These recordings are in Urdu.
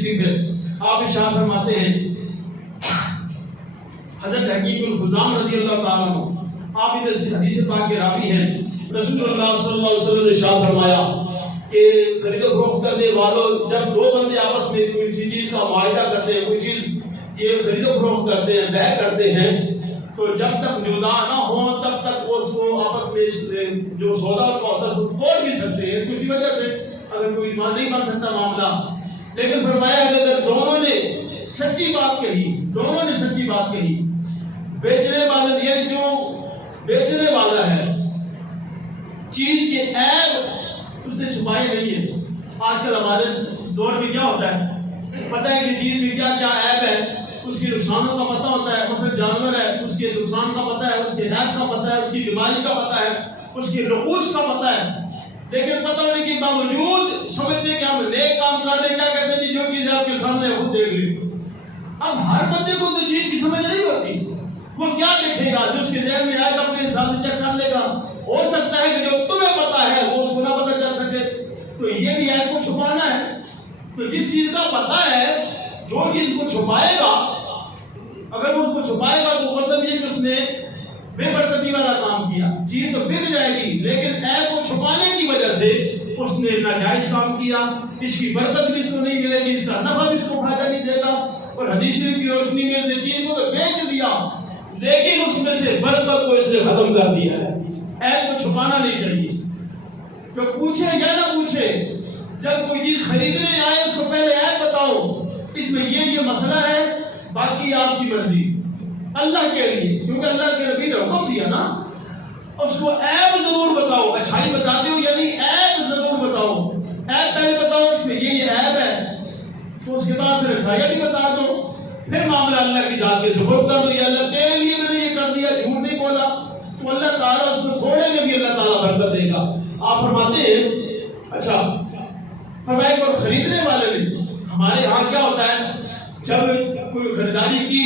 شریف ہے، آپ ارشاد فرماتے ہیں، حضرت حکیم الخزام رضی اللہ تعالیٰ عنہ آپ ادھر حدیث پاک کے راوی ہیں، رسول اللہ صلی اللہ علیہ وسلم نے ارشاد فرمایا کہ خرید و فروخت کرنے والوں جب دو بندے آپس میں کسی چیز کا معاہدہ کرتے ہیں، کوئی چیز یہ خرید و فروخت کرتے ہیں، بیع کرتے ہیں، تو جب تک جدا نہ ہو تب تک وہ اس کو آپس میں جو سودا کا ہوتا ہے اس کو توڑ بھی سکتے ہیں کسی وجہ سے، اگر کوئی نہیں بن سکتا معاملہ۔ لیکن فرمایا کہ اگر دونوں نے سچی بات کہی، دونوں نے سچی بات کہی، بیچنے والا یہ جو بیچنے والا ہے چیز کے عیب اس نے چھپائے نہیں ہے۔ آج کل ہمارے دور میں کیا ہوتا ہے، پتہ ہے کہ چیز میں کیا کیا عیب ہے، اس کے نقصانوں کا پتہ ہوتا ہے، مثلا جانور ہے اس کے نقصان کا پتہ ہے، اس کے عیب کا پتہ ہے، اس کی بیماری کا پتہ ہے، اس کے نقوص کا پتہ ہے، لیکن پتہ ہونے کے باوجود سمجھتے کہ ہم نیک کام کر رہے، کیا کہتے ہیں جو چیز آپ کے سامنے خود دیکھ لی۔ اب ہر بندے کو تو چیز کی سمجھ نہیں ہوتی، وہ کیا دیکھے گا، جو اس کے ذہن میں آئے گا اپنے حساب سے چیک کر لے گا۔ ہو سکتا ہے کہ جو تمہیں پتہ ہے وہ اس کو نہ پتہ چل سکے، تو یہ بھی عیب کو چھپانا ہے۔ تو جس چیز کا پتہ ہے، جو چیز کو چھپائے گا، اگر وہ اس کو چھپائے گا تو مطلب یہ کہ اس نے بے پرتبی والا کام کیا، چیز تو بک جائے گی، لیکن عیب کو چھپانے کی وجہ سے اس نے ناجائز کام کیا، اس کی برکت بھی اس کو نہیں ملے گی، اس کا نفع بھی اس کو فائدہ نہیں دے گا۔ اور حدیث شریف کی روشنی میں اس نے چیز کو تو بیچ دیا، لیکن اس میں سے برکت کو اس نے ختم کر دیا ہے۔ عیب کو چھپانا نہیں چاہیے، جو پوچھے یا نہ پوچھے، جب کوئی چیز خریدنے آئے اس کو پہلے عیب بتاؤ، اس میں یہ مسئلہ ہے، باقی آپ کی مرضی، اللہ کے لیے، کیونکہ اللہ کے نبی نے حکم دیا نا، اس کو عیب ضرور بتاؤ، اچھائی بتاتے ہو یعنی عیب ضرور بتاؤ، عیب پہلے بتاؤ اس میں یہ عیب ہے، تو اس کے بعد پھر اچھائیاں بھی بتا دو، پھر معاملہ اللہ کی ذات کے سپرد کر دو، یا اللہ تیرے لیے میں نے یہ کر دیا، جھوٹ نہیں بولا، تو اللہ تعالیٰ اس کو تھوڑے میں بھی اللہ تعالیٰ برکت دے گا۔ آپ فرماتے ہیں، اچھا فرمایا کہ خریدنے والے بھی، ہمارے یہاں کیا ہوتا ہے، جب کوئی خریداری کی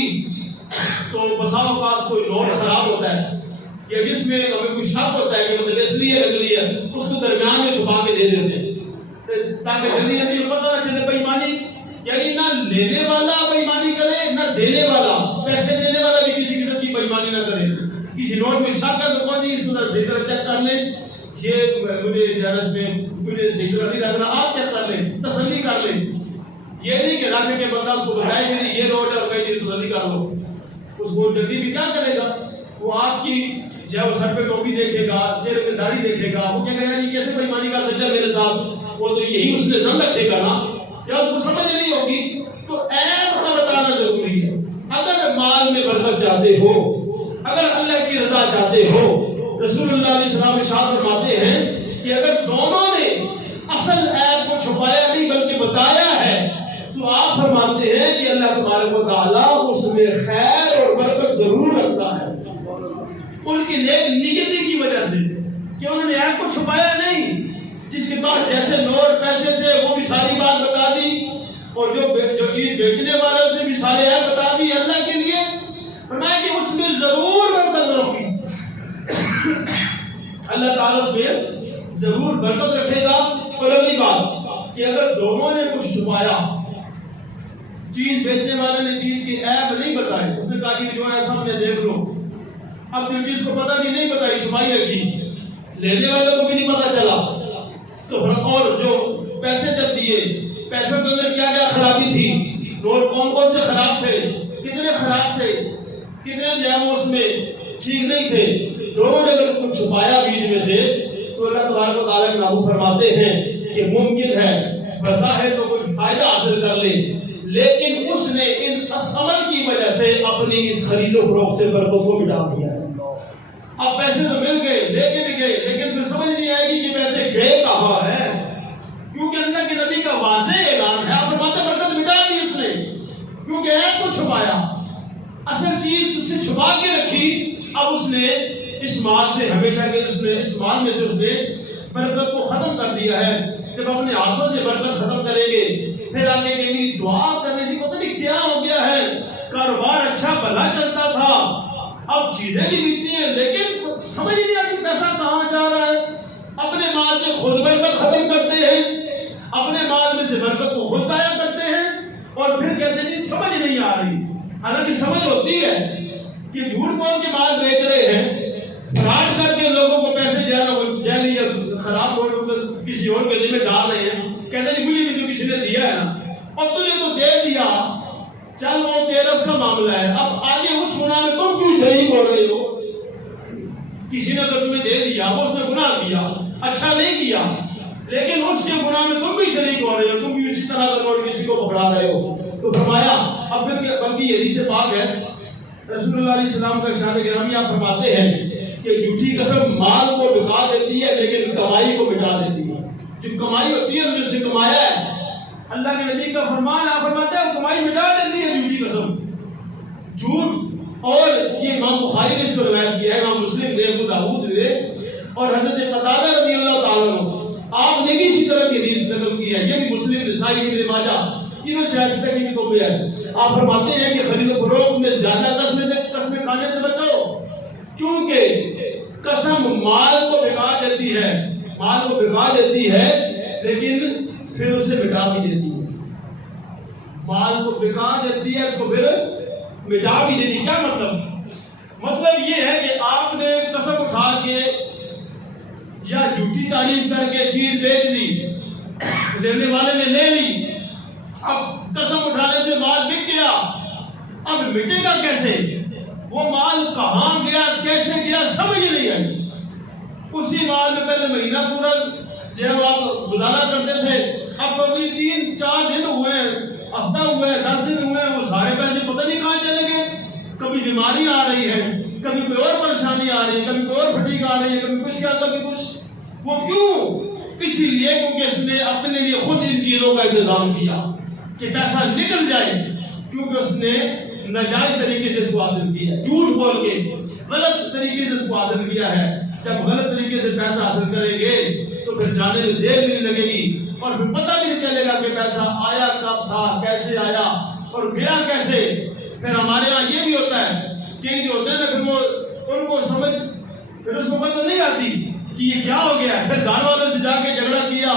تو بسا اوقات کوئی نوٹ خراب ہوتا ہے، یا جس میں ہمیں کوئی شک ہوتا ہے کہ مطلب اصلی ہے نقلی ہے، اس کو درمیان میں چھپا کے دے دیتے ہیں تاکہ جلدی جلدی پتہ نہ چلے بےایمانی، یعنی نہ لینے والا بےایمانی کرے نہ دینے والا، پیسے دینے والا بھی کسی قسم کی بےایمانی نہ کرے۔ کسی نوٹ میں شک ہے تو کون جی اس کو صحیح طرح چیک کر لیں، یہ مجھے جرس میں مجھے صحیح طرح نہیں لگ رہا، آپ چیک کر لیں، تسلی کر لیں۔ یہ نہیں کہ رکھ کے بندہ اس کو بتائے کہ یہ نوٹ ہے اور کہیں تسلی کر لو، اس کو جلدی بھی کیا کرے گا، وہ آپ کی چاہے وہ سر پہ ٹوپی دیکھے گا، چہرے پہ داڑھی دیکھے گا، وہ کہے گا یہ کیسے بےایمانی کر سکتا ہے میرے ساتھ، وہ تو یہی اس نے ظن رکھے گا نا، یا اس کو سمجھ نہیں ہوگی۔ تو عیب کا بتانا ضروری ہے۔ اگر مال میں برکت چاہتے ہو، اگر اللہ کی رضا چاہتے ہو، رسول اللہ علیہ السلام ارشاد فرماتے ہیں کہ اگر دونوں نے اصل عیب کو چھپایا نہیں بلکہ بتایا ہے، تو آپ فرماتے ہیں کہ اللہ تبارک و تعالیٰ اس میں خیر اور برکت ضرور رکھتا ہے، ان کی نیک نیتی کی وجہ سے، کہ انہوں نے عیب کو چھپایا نہیں، جس کے پاس جیسے نوٹ پیسے تھے وہ بھی ساری بات بتا دی، اور جو چیز بیچنے والا اس نے بھی سارے عیب بتا دی اللہ کے لیے، فرمایا کہ اس میں ضرور برکت ہوگی، اللہ تعالیٰ اس میں ضرور برکت رکھے گا۔ اور اگلی بات کہ اگر دونوں نے کچھ چھپایا، چیز بیچنے والے نے چیز کی عیب نہیں بتائی، اس نے کہا کہ جو ہے سامنے دیکھ لو، اب جو چیز کو پتہ نہیں بتائی، چھپائی رکھی، لینے والے کو بھی نہیں پتہ چلا، تو اور جو پیسے جب دیے، پیسوں کے اندر کیا کیا خرابی تھی، نوٹ کون سے خراب تھے، کتنے خراب تھے، کتنے جو ہے اس میں ٹھیک نہیں تھے، دونوں نے اگر کچھ چھپایا بیچ میں سے، تو اللہ تبارک و تعالیٰ کے نبی فرماتے ہیں کہ ممکن ہے بظاہر تو کچھ فائدہ حاصل کر لے، لیکن اس نے ان عمل کی وجہ سے اپنی اس خرید و فروخت سے برکت کو مٹا دیا ہے۔ اب پیسے تو مل گئے، لے کے بھی گئے، لیکن پھر سمجھ نہیں آئے گی کہ پیسے گئے کہاں ہے، کیونکہ اللہ کے نبی کا واضح اعلان ہے، آپ فرماتے ہیں برکت مٹا دی اس نے، کیونکہ عیب کو چھپایا، اصل چیز اس سے چھپا کے رکھی، اب اس نے اس مال سے ہمیشہ کے اس مال میں سے اس نے برکت کو ختم کر دیا ہے۔ جب اپنے ہاتھوں سے برکت ختم کریں گے، پھر آگے کے لیے دعا کرنے کی پتہ نہیں کیا ہو گیا ہے، کاروبار اچھا بھلا چلتا تھا، اب چیزیں بھی ملتی ہیں لیکن سمجھ نہیں آتی پیسہ کہاں جا رہا ہے، اپنے مال سے خود برکت ختم کرتے ہیں، اپنے مال میں سے برکت کو خود ضائع کرتے ہیں، پھر کہتے ہیں سمجھ نہیں آ رہی. حالانکہ سمجھ ہوتی ہے کہ جھوٹ بول کے مال بیچ رہے ہیں, فراڈ کر کے لوگوں کو پیسے جیلی یا خراب روڈ کسی اور کے ذمہ ڈال رہے ہیں, کہتے ہیں مجھے بھی جو کسی نے دیا ہے نا, اور تجھے تو دے دیا, چل وہ تیرا اس کا معاملہ ہے, اب آگے اس گناہ میں تم کیوں شریک ہو رہے ہو؟ کسی نے تو تمہیں دے دیا, وہ اس نے گناہ کیا, اچھا نہیں کیا, لیکن اس کے گناہ میں تم بھی شریک ہو رہے ہو, تم بھی اسی طرح کا روڈ کسی کو پکڑا رہے ہو. تو فرمایا اب پھر بلکہ یہ حدیث پاک ہے, رسول اللہ علیہ السلام کا ارشاد گرامی آپ فرماتے ہیں کہ جھوٹی قسم مال کو بکا دیتی ہے لیکن کمائی کو مٹا دیتی ہے. جو کمائی ہوتی ہے جس سے کمایا ہے, اللہ کے نبی کا فرمان آپ فرماتے ہیں کمائی مٹا دیتی ہے جھوٹی قسم. جھوٹ, اور یہ امام بخاری نے اس کو روایت کیا ہے, امام مسلم نے, ابو داؤد نے, اور حضرت قتادہ رضی اللہ تعالیٰ عنہ آپ نے بھی اسی طرح کی حدیث نقل کی ہے, یہ بھی مسلم, نسائی, ابن ماجہ تینوں سے ایسی تک کی کتب ہے. آپ فرماتے ہیں کہ خرید و فروخت میں زیادہ قسمیں کھانے سے بچو, کیونکہ قسم مال کو بگا دیتی ہے, مال کو بگا دیتی ہے لیکن پھر اسے مٹا بھی دیتی ہے. مال کو بگا دیتی ہے, اس کو پھر مٹا بھی دیتی. کیا مطلب؟ مطلب یہ ہے کہ آپ نے قسم اٹھا کے یا جھوٹی تعریف کر کے چیز بیچ دی, لینے والے نے لے لی, اب قسم اٹھانے سے مال بک گیا, اب مٹے گا کیسے؟ وہ مال کہاں گیا, کیسے گیا, سمجھ نہیں آئی. اسی مال میں پہلے مہینہ پورا جب آپ گزارا کرتے تھے, اب کبھی 3-4 دن ہوئے, ہفتہ ہوئے, 10 دن ہوئے, وہ سارے پیسے پتہ نہیں کہاں چلے گئے. کبھی بیماری آ رہی ہے, کبھی کوئی اور پریشانی آ رہی ہے, کبھی کوئی اور پھٹیگ آ رہی ہے, کبھی کچھ کیا, کبھی کچھ. وہ کیوں؟ اسی لیے کیونکہ اس نے اپنے لیے خود ان چیزوں کا انتظام کیا کہ پیسہ نکل جائے, کیونکہ اس نے ناجائز طریقے سے اس کو حاصل کیا ہے, جھوٹ بول کے غلط طریقے سے اس کو حاصل کیا ہے. جب غلط طریقے سے پیسہ حاصل کریں گے تو پھر جانے میں دیر نہیں لگے گی, اور پھر پتہ نہیں چلے گا کہ پیسہ آیا کب تھا, کیسے آیا اور گیا کیسے. پھر ہمارے یہاں یہ بھی ہوتا ہے کہ جو ہوتے ہیں نا, پھر وہ ان کو سمجھ پھر اس وقت تو نہیں آتی کہ یہ کیا ہو گیا. پھر گھر والوں سے جا کے جھگڑا کیا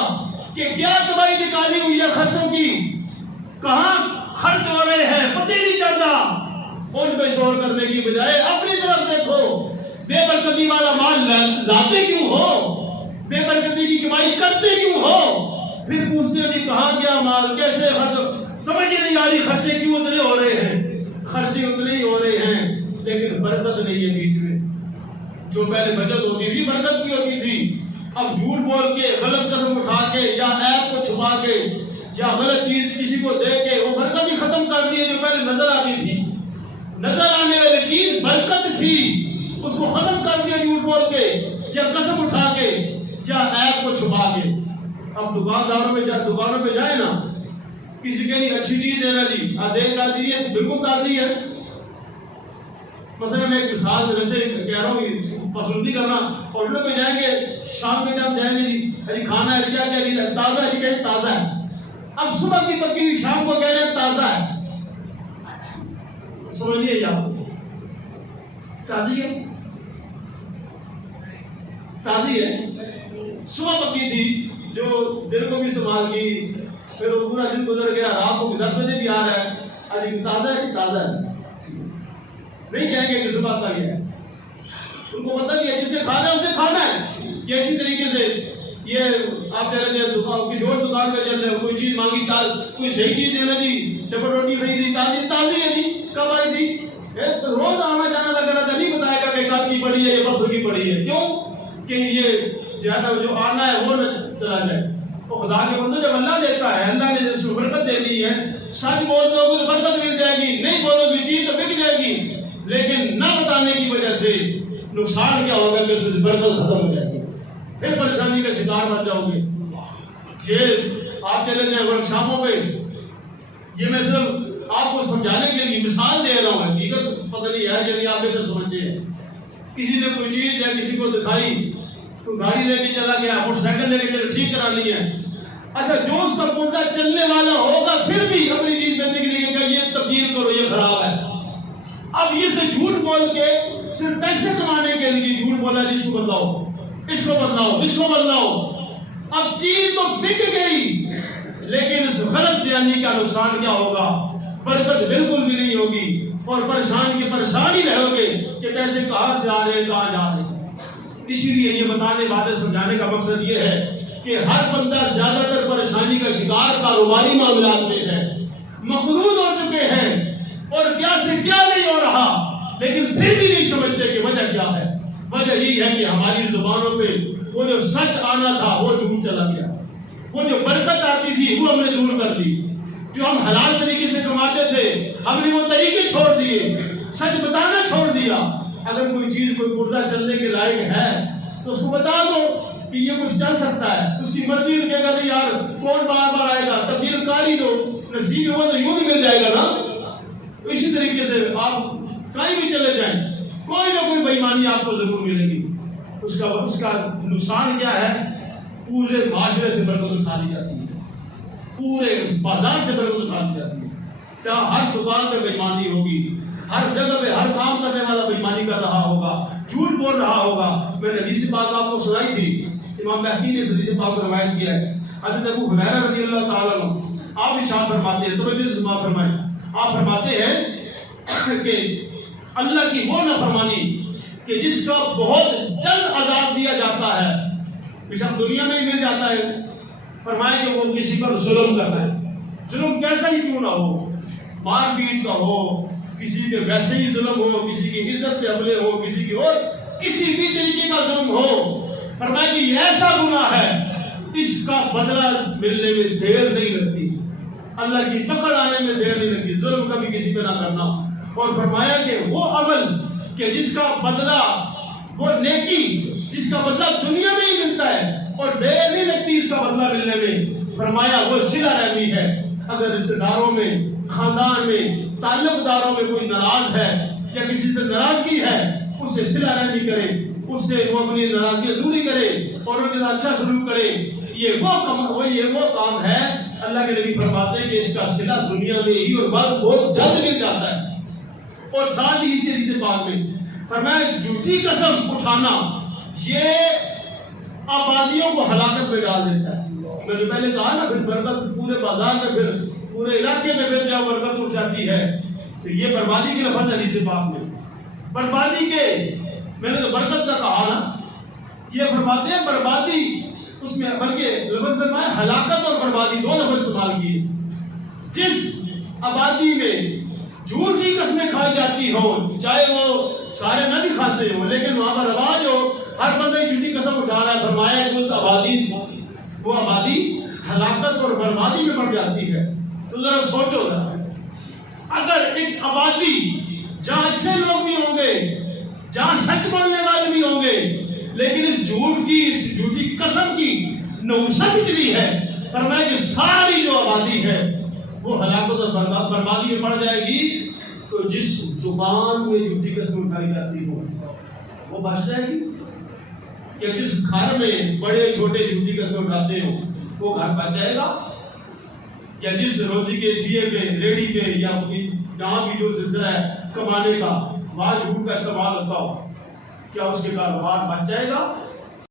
کہ کیا تباہی نکالی ہوئی ہے خرچوں کی, کہاں خرچ ہو رہے ہیں پتہ ہی نہیں چل رہا. ان پہ شور کرنے کی بجائے اپنی طرف دیکھو, بے برکتی والا مال لاتے کیوں ہو, بے برکتی کی کمائی کرتے کیوں ہو. پھر پوچھتے ہیں کہ کہاں گیا مال, کیسے خرچ, سمجھ ہی نہیں آ رہی. خرچے کیوں اتنے ہو رہے ہیں, خرچے اتنے ہی ہو رہے ہیں لیکن برکت نہیں ہے بیچ میں. جو پہلے بچت ہوتی تھی, برکت بھی ہوتی تھی, اب جھوٹ بول کے, غلط قسم اٹھا کے, یا عیب کو چھپا کے, یا غلط چیز کسی کو دے کے وہ برکت ہی ختم کر دی ہے جو پہلے نظر آتی تھی. نظر آنے والی چیز برکت تھی, اس کو ختم کر دیا جھوٹ بول کے, یا قسم اٹھا کے, یا عیب کو چھپا کے. اب دکانوں پہ جائیں نا, کسی کے لیے اچھی چیز دینا جی, دیکھ تازی ہے, بالکل تازی ہے. مثلا میں ایک مثال ویسے کہہ رہا ہوں, پسند نہیں کرنا, ہوٹلوں پہ جائیں گے, شام کے ٹائم جائیں گے جی, ارے کھانا ہے کیا کہہ رہی ہے, تازہ ہے, کہیں تازہ ہے. اب صبح کی پکی ہوئی شام کو کہہ رہے ہیں تازہ ہے. سمجھ لیے آپ, تازی ہے, تازی ہے, صبح پکی تھی, جو دن کو بھی استعمال کی, پھر وہ پورا دن گزر گیا, رات کو 10 بجے بھی آ رہا ہے, ارے تازہ ہے کہ تازہ ہے. نہیں کہیں گے کہ صبح کا یہ ہے, ان کو پتہ نہیں ہے, جس نے کھانا ہے اسے کھانا ہے. یہ اچھی طریقے سے یہ آپ چلے جائیں دکان, کسی اور دکان پہ چل رہے, کوئی چیز مانگی, کوئی صحیح چیز دینا جی, چپٹ روٹی خریدی, تازی ہے جی, کب آئی تھی, روز آنا جانا لگا رہا تھا, نہیں بتایا گا کہ کل کی پڑی ہے یا پرسوں کی پڑی ہے. کیوں کہ یہ جو آنا ہے وہ نہ چلا جائے. وہ خدا کے بندے جب اللہ دیتا ہے, اللہ نے اس کو برکت دے دی ہے, سچ بولتے ہو تو برکت مل جائے گی, نہیں بولو گے چیز تو بک جائے گی, لیکن نہ بتانے کی وجہ سے نقصان کیا ہوگا کہ اس سے برکت ختم ہو جائے گی, پھر پریشانی کا شکار بن جاؤ گے. یہ آپ چلے جائیں ورکشاپوں پہ, یہ میں صرف آپ کو سمجھانے کے لیے مثال دے رہا ہوں, حقیقت پتہ نہیں ہے یعنی آپ ادھر سمجھتے ہیں. کسی نے کوئی چیز یا کسی کو دکھائی, کوئی گاڑی لے کے چلا گیا, موٹر سائیکل لے کے چلا, ٹھیک کرا لی ہے. اچھا جو اس کا پرزا چلنے والا ہوگا پھر بھی اپنی چیز بیچنے کے لیے کہ یہ تبدیل کرو, یہ خراب ہے. اب یہ سے جھوٹ بول کے صرف پیسے کمانے کے لیے جھوٹ بولا, اس کو بدلاؤ, اس کو بدلاؤ, اس کو بدلاؤ. اب چیز تو بک گئی, لیکن اس غلط بیانی کا نقصان کیا ہوگا برکت بالکل بھی نہیں ہوگی اور پریشان کے پریشان ہی رہو گے کہ پیسے کہاں سے آ رہے ہیں کہاں جا رہے ہیں۔ اسی لیے یہ بتانے باتیں سمجھانے کا مقصد یہ ہے کہ ہر بندہ زیادہ تر پریشانی کا شکار کاروباری معاملات میں ہے، مقروض ہو چکے ہیں اور کیا سے کیا نہیں ہو رہا، لیکن پھر بھی نہیں سمجھتے کہ وجہ کیا ہے۔ وجہ یہی ہے کہ ہماری زبانوں پہ وہ جو سچ آنا تھا وہ دور چلا گیا، وہ جو برکت آتی تھی وہ ہم نے دور کر دی، جو ہم حلال طریقے سے کماتے تھے ہم نے وہ طریقے چھوڑ دیے، سچ بتانا چھوڑ دیا۔ اگر کوئی چیز کوئی پردہ چلنے کے لائق ہے تو اس کو بتا دو کہ یہ کچھ چل سکتا ہے، اس کی مرضی کہے گا نہیں یار کون بار بار آئے گا، تبدیل کر ہی دو، نصیب ہوا تو یوں بھی مل جائے گا نا۔ تو اسی طریقے سے آپ کہیں بھی چلے جائیں کوئی نہ کوئی بےایمانی آپ کو ضرور ملے گی، اس کا نقصان کیا ہے؟ پورے معاشرے سے برکت اٹھا لی جاتی ہے، پورے بازار سے برکت اٹھا لی جاتی ہے۔ جہاں ہر دکان پہ بےایمانی ہوگی، ہر جگہ پہ ہر کام کرنے والا بےایمانی کر رہا ہوگا، جھوٹ بول رہا ہوگا۔ میں نے حدیث پاک آپ کو سنائی تھی، امام بہقی نے حدیث پاک کو روایت کیا ہے، حضرت ابو ہریرہ رضی اللہ تعالیٰ عنہ آپ ارشاد فرماتے ہیں، توجہ سے سماعت فرمائیں، آپ فرماتے ہیں کہ اللہ کی وہ نافرمانی کہ جس کا بہت جلد عذاب دیا جاتا ہے، بشک دنیا میں ہی مل جاتا ہے، فرمائے کہ وہ کسی پر ظلم کر رہا ہے، ظلم کیسا ہی کیوں نہ ہو، مار پیٹ کا ہو، کسی کے ویسے ہی ظلم ہو، کسی کی عزت پہ حملے ہو، کسی کی اور کسی بھی طریقے کا ظلم ہو، فرمائے کہ یہ ایسا گناہ ہے اس کا بدلہ ملنے میں دیر نہیں لگتی، اللہ کی پکڑ آنے میں دیر نہیں لگتی، ظلم کبھی کسی پہ نہ کرنا۔ اور فرمایا کہ وہ عمل کہ جس کا بدلہ، وہ نیکی جس کا بدلہ دنیا میں ہی ملتا ہے اور دیر نہیں لگتی اس کا بدلہ ملنے میں، فرمایا وہ صلہ رحمی ہے۔ اگر رشتہ داروں میں، خاندان میں، تعلق داروں میں کوئی ناراض ہے یا کسی سے ناراضگی ہے، اس سے صلہ رحمی کرے، اس سے وہ اپنی ناراضگی دوری کرے اور ان کے ساتھ اچھا سلوک کرے۔ یہ وہ کام ہے، اللہ کے نبی فرماتے ہیں کہ اس کا صلہ دنیا میں ہی اور بعد بہت جلد مل جاتا ہے۔ اور ساتھ ہی اسی حدیث پاک میں فرمایا جھوٹی قسم اٹھانا یہ آبادیوں کو ہلاکت میں ڈال دیتا ہے۔ میں نے پہلے کہا نا، پھر برکت پورے بازار میں، پھر پورے علاقے میں پھر جب برکت اٹھ جاتی ہے تو یہ بربادی کے لفظ حدیث پاک میں، بربادی کے، میں نے تو برکت کا کہا نا، یہ فرماتے ہیں بربادی اس میں، بلکہ لفظ میں ہلاکت اور بربادی دو لفظ استعمال کیے۔ جس آبادی میں جھوٹ کی قسمیں کھائی جاتی ہو، چاہے وہ سارے نہ بھی کھاتے ہو لیکن وہاں پر رواج ہو، ہر بندہ جھوٹی قسم اٹھا رہا ہے، فرمایا کہ اس آبادی وہ آبادی ہلاکت اور بربادی میں پڑ جاتی ہے۔ تو ذرا سوچو ذرا، اگر ایک آبادی جہاں اچھے لوگ بھی ہوں گے، جہاں سچ بولنے والے بھی ہوں گے، لیکن اس جھوٹی قسم کی نوسط اتنی ہے، فرمایا کہ ساری جو آبادی ہے وہ ہلاکت اور بربادی میں پڑ جائے گی۔ تو جس دکان میں جھوٹی قسم اٹھائی جاتی ہو وہ بچ جائے گی، یا جس گھر میں بڑے چھوٹے جھوٹی قسم اٹھاتے ہو وہ گھر بچ جائے گا، یا جس روزی کے لیے پہ ریڑھی پہ یا جہاں بھی جو سلسلہ ہے کمانے کا وہاں جھوٹ کا استعمال ہوتا ہو، کیا اس کے کاروبار بچ جائے گا؟